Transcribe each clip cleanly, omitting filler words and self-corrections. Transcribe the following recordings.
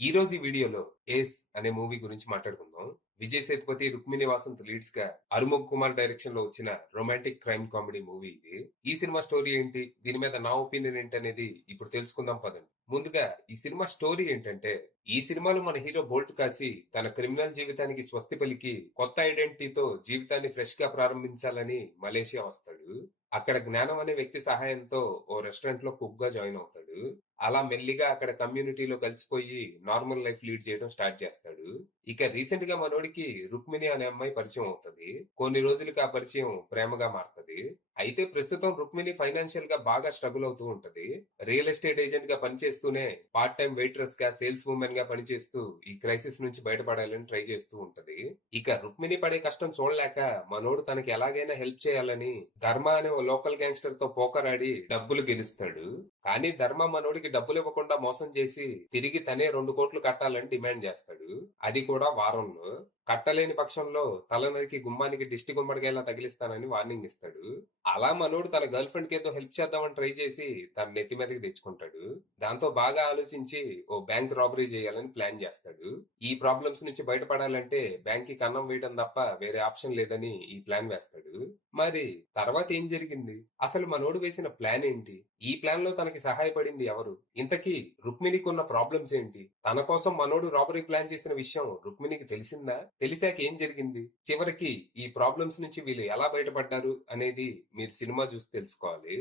ఈ రోజు ఈ వీడియోలో ఏస్ అనే మూవీ గురించి మాట్లాడుకుందాం. విజయ్ సేతుపతి, రుక్మిణి వాసంత్ లీడ్స్ గా అరుముగ్ కుమార్ డైరెక్షన్ లో వచ్చిన రొమాంటిక్ క్రైమ్ కామెడీ మూవీ ఇది. ఈ సినిమా స్టోరీ ఏంటి, దీని మీద నా ఒపీనియన్ ఏంటి అనేది ఇప్పుడు తెలుసుకుందాం పదండి. ముందుగా ఈ సినిమా స్టోరీ ఏంటంటే, ఈ సినిమాలో మన హీరో బోల్ట్ కాసి తన క్రిమినల్ జీవితానికి స్వస్తి పలికి కొత్త ఐడెంటిటీతో జీవితాన్ని ఫ్రెష్ గా ప్రారంభించాలని మలేషియా వస్తాడు. అక్కడ జ్ఞానం అనే వ్యక్తి సహాయంతో ఓ రెస్టారెంట్ లో కుక్ గా జాయిన్ అవుతాడు. అలా మెల్లిగా అక్కడ కమ్యూనిటీలో కలిసిపోయి నార్మల్ లైఫ్ లీడ్ చేయడం స్టార్ట్ చేస్తాడు. ఇక రీసెంట్ గా మనోడికి రుక్మిణి అనే అమ్మాయి పరిచయం అవుతది. కొన్ని రోజులకి ఆ పరిచయం ప్రేమగా మారుతది. అయితే ప్రస్తుతం రుక్మిణి ఫైనాన్షియల్ గా బాగా స్ట్రగుల్ అవుతూ ఉంటది. రియల్ ఎస్టేట్ ఏజెంట్ గా పనిచేస్తూనే పార్ట్ టైం వెయిట్రెస్ గా, సేల్స్ ఉమెన్ గా పనిచేస్తూ ఈ క్రైసిస్ నుంచి బయటపడాలని ట్రై చేస్తూ ఉంటది. ఇక రుక్మిణి పడే కష్టం చూడలేక మనోడు తనకి ఎలాగైనా హెల్ప్ చేయాలని ధర్మ అనే ఓ లోకల్ గ్యాంగ్స్టర్ తో పోకర్ ఆడి డబ్బులు గెలుస్తాడు. కానీ ధర్మ మనోడికి డబ్బులు ఇవ్వకుండా మోసం చేసి తిరిగి తనే 2 కోట్లు కట్టాలని డిమాండ్ చేస్తాడు. అది కూడా వారంలో. కట్టలేని పక్షంలో తల నరికి గుమ్మానికి దిష్టి గుమ్మడికాయలా తగిలిస్తానని వార్నింగ్ ఇస్తాడు. అలా మనోడు తన గర్ల్ ఫ్రెండ్ కి ఏదో హెల్ప్ చేద్దామని ట్రై చేసి తన నెత్తి మీదకి తెచ్చుకుంటాడు. దాంతో బాగా ఆలోచించి ఓ బ్యాంక్ రాబరీ చేయాలని ప్లాన్ చేస్తాడు. ఈ ప్రాబ్లమ్స్ నుంచి బయటపడాలంటే బ్యాంక్ కి కన్నం వేయడం తప్ప వేరే ఆప్షన్ లేదని ఈ ప్లాన్ వేస్తాడు. మరి తర్వాత ఏం జరిగింది, అసలు మనోడు వేసిన ప్లాన్ ఏంటి, ఈ ప్లాన్ లో తనకి సహాయపడింది ఎవరు, ఇంతకీ రుక్మిణికి ఉన్న ప్రాబ్లమ్స్ ఏంటి, తన కోసం మనోడు రాబరీ ప్లాన్ చేసిన విషయం రుక్మిణికి తెలిసిందా, తెలిసాక ఏం జరిగింది, చివరికి ఈ ప్రాబ్లమ్స్ నుంచి వీళ్ళు ఎలా బయటపడ్డారు అనేది మీరు సినిమా చూసి తెలుసుకోవాలి.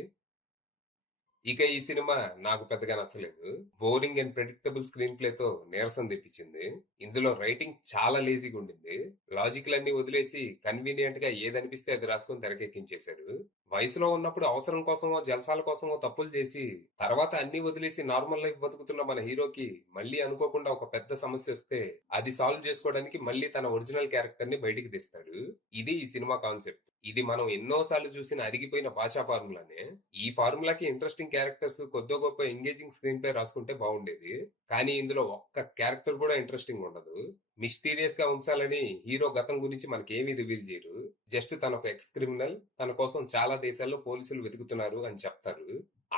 ఇక ఈ సినిమా నాకు పెద్దగా నచ్చలేదు. Boring and predictable screen play తో నీరసం తెప్పించింది. ఇందులో రైటింగ్ చాలా లేజీగా ఉండింది. లాజిక్లన్నీ వదిలేసి కన్వీనియంట్ గా ఏదనిపిస్తే అది రాసుకొని తెరకెక్కించేశారు. వయసులో ఉన్నప్పుడు అవసరం కోసమో జల్సాల కోసమో తప్పులు చేసి తర్వాత అన్ని వదిలేసి నార్మల్ లైఫ్ బతుకుతున్న మన హీరోకి మళ్ళీ అనుకోకుండా ఒక పెద్ద సమస్య వస్తే అది సాల్వ్ చేసుకోవడానికి మళ్ళీ తన ఒరిజినల్ క్యారెక్టర్ ని బయటికి తెస్తాడు. ఇది ఈ సినిమా కాన్సెప్ట్. ఇది మనం ఎన్నోసార్లు చూసిన అరిగిపోయిన భాషా ఫార్ములానే. ఈ ఫార్ములాకి ఇంట్రెస్టింగ్ క్యారెక్టర్స్, కొద్దో గొప్ప ఎంగేజింగ్ స్క్రీన్ ప్లే రాసుకుంటే బాగుండేది. కానీ ఇందులో ఒక్క క్యారెక్టర్ కూడా ఇంట్రెస్టింగ్ ఉండదు. మిస్టీరియస్ గా ఉంచాలని హీరో గతం గురించి మనకేమీ రివీల్ చేయరు. జస్ట్ తన ఒక ఎక్స్ క్రిమినల్, తన కోసం చాలా దేశాల్లో పోలీసులు వెతుకుతున్నారు అని చెప్తారు.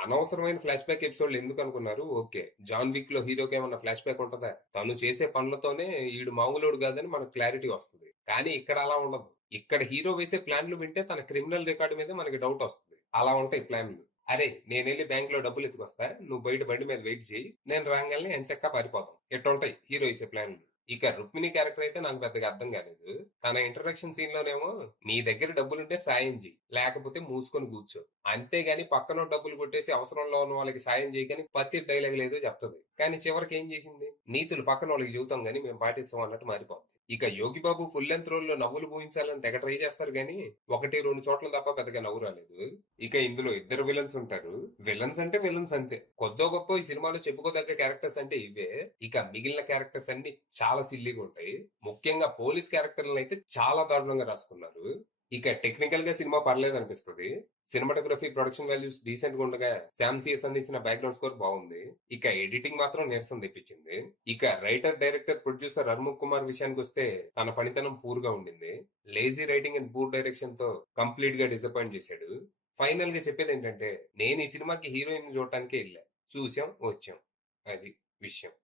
అనవసరమైన ఫ్లాష్ బ్యాక్ ఎపిసోడ్లు ఎందుకు అనుకున్నారు? ఓకే, జాన్ విక్ లో హీరోకి ఏమన్నా ఫ్లాష్ బ్యాక్ ఉంటుందా? తను చేసే పనులతోనే ఈడు మామూలుడు కాదని మనకు క్లారిటీ వస్తుంది. కానీ ఇక్కడ అలా ఉండదు. ఇక్కడ హీరో వేసే ప్లాన్లు వింటే తన క్రిమినల్ రికార్డు మీద మనకి డౌట్ వస్తుంది. అలా ఉంటాయి ప్లాన్లు. అరే, నేను వెళ్ళి బ్యాంక్ లో డబ్బులు ఎత్తుకొస్తా, నువ్వు బయట బండి మీద వెయిట్ చేయి, నేను రాగానే ఎంచక్కా పారిపోతాం, ఎట్టుంటాయి హీరో వేసే ప్లాన్లు. ఇక రుక్మిణి క్యారెక్టర్ అయితే నాకు పెద్దగా అర్థం కాలేదు. తన ఇంట్రడక్షన్ సీన్ లోనేమో నీ దగ్గర డబ్బులుంటే సాయం చేయి, లేకపోతే మూసుకొని కూర్చో, అంతేగాని పక్కన డబ్బులు కొట్టేసి అవసరంలో ఉన్న వాళ్ళకి సాయం చేయకని పత్తి డైలాగ్ లేదో చెప్తుంది. కానీ చివరికి ఏం చేసింది, నీతులు పక్కన వాళ్ళకి చెబుతాం గానీ మేము పాటించాం అన్నట్టు మారిపోతుంది. ఇక యోగి బాబు ఫుల్ లెంత్ రోల్ లో నవ్వులు పూయించాలని తెగ ట్రై చేస్తారు గానీ 1-2 చోట్ల తప్ప పెద్దగా నవ్వు రాలేదు. ఇక ఇందులో ఇద్దరు విలన్స్ ఉంటారు. విలన్స్ అంటే విలన్స్ అంతే. కొద్దో గొప్ప ఈ సినిమాలో చెప్పుకోదగ్గ క్యారెక్టర్స్ అంటే ఇవే. ఇక మిగిలిన క్యారెక్టర్స్ అన్ని చాలా సిల్లీగా ఉంటాయి. ముఖ్యంగా పోలీస్ క్యారెక్టర్లను అయితే చాలా దారుణంగా రాసుకున్నారు. ఇక టెక్నికల్ గా సినిమా పర్లేదు అనిపిస్తుంది. సినిమాటోగ్రఫీ, ప్రొడక్షన్ వాల్యూస్ డీసెంట్ గా ఉండగా శామ్ సిఎస్ అందించిన బ్యాక్గ్రౌండ్ స్కోర్ బాగుంది. ఇక ఎడిటింగ్ మాత్రం నీరసం తెప్పించింది. ఇక writer, director, producer Harmukh Kumar విషయానికి వస్తే తన పనితనం పూర్గా ఉండింది. Lazy writing and poor direction తో కంప్లీట్ గా డిసప్పాయింట్ చేశాడు. ఫైనల్ గా చెప్పేది ఏంటంటే, నేను ఈ సినిమాకి హీరోయిన్ చూడటానికే వెళ్ళా. చూసాం, వచ్చాం, అది విషయం.